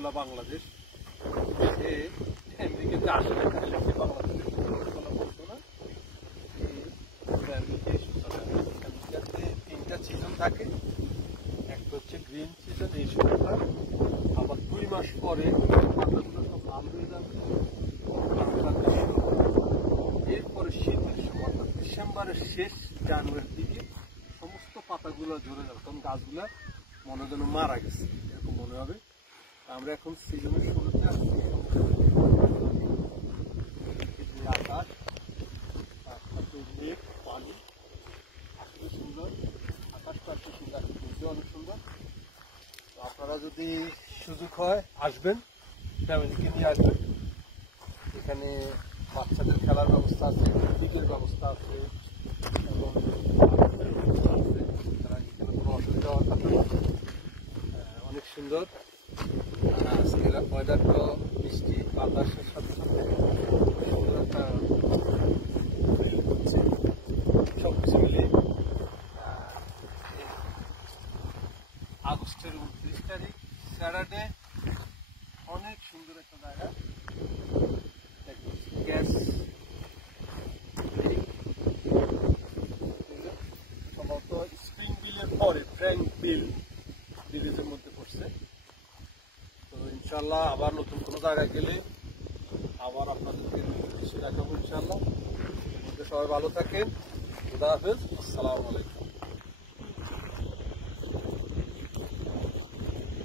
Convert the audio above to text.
খোলা বাংলাদেশ, সে আমেরিকাতে আসলে তাহলে সে বাংলাদেশের পরিকল্পনা করতো না। আমেরিকাতে 3টা সিজন থাকে, একটা হচ্ছে গ্রিন সিজন এই সময়টা, আবার 2 মাস পরে পাতাগুলো সব লাল হয়ে যাবে, এরপরে শীতের সময় অর্থাৎ ডিসেম্বরের শেষ জানুয়ারির দিকে সমস্ত পাতাগুলো ঝরে যাবে, তখন গাছগুলা মনে যেন মারা গেছে এরকম মনে হবে। আমরা এখন সিজনের শুরুতে আসছি, আকাশ তার সাথে মেঘ পানি আসলে সুন্দর, আকাশটা আসলে সুন্দর, বুঝতে অনেক সুন্দর। আপনারা যদি সুযোগ হয় আসবেন, ফ্যামিলিকে নিয়ে আসবেন। এখানে বাচ্চাদের খেলার ব্যবস্থা আছে, পিকনিকের ব্যবস্থা আছে এবং এখানে কোনো অসুবিধা হওয়ার কথা না। অনেক সুন্দর, আজকের ওয়েদারটা বৃষ্টি বাতাসের সাথে সাথে সুন্দর একটা হচ্ছে, সব কিছু মিলিয়ে আগস্টের 29 তারিখ স্যাটারডে, অনেক সুন্দর একটা জায়গা। গ্যাস সম্ভবত স্প্রিং বিলের পরে ফ্র্যাঙ্ক বিল ব্রিজের মধ্যে পড়ছে। তো ইনশাল্লাহ আবার নতুন কোনো জায়গায় গেলে আবার আপনাদেরকে দেশে দেখাবো ইনশাল্লাহ। সবাই ভালো থাকেন, খুদা হাফেজ, আসসালামু আলাইকুম।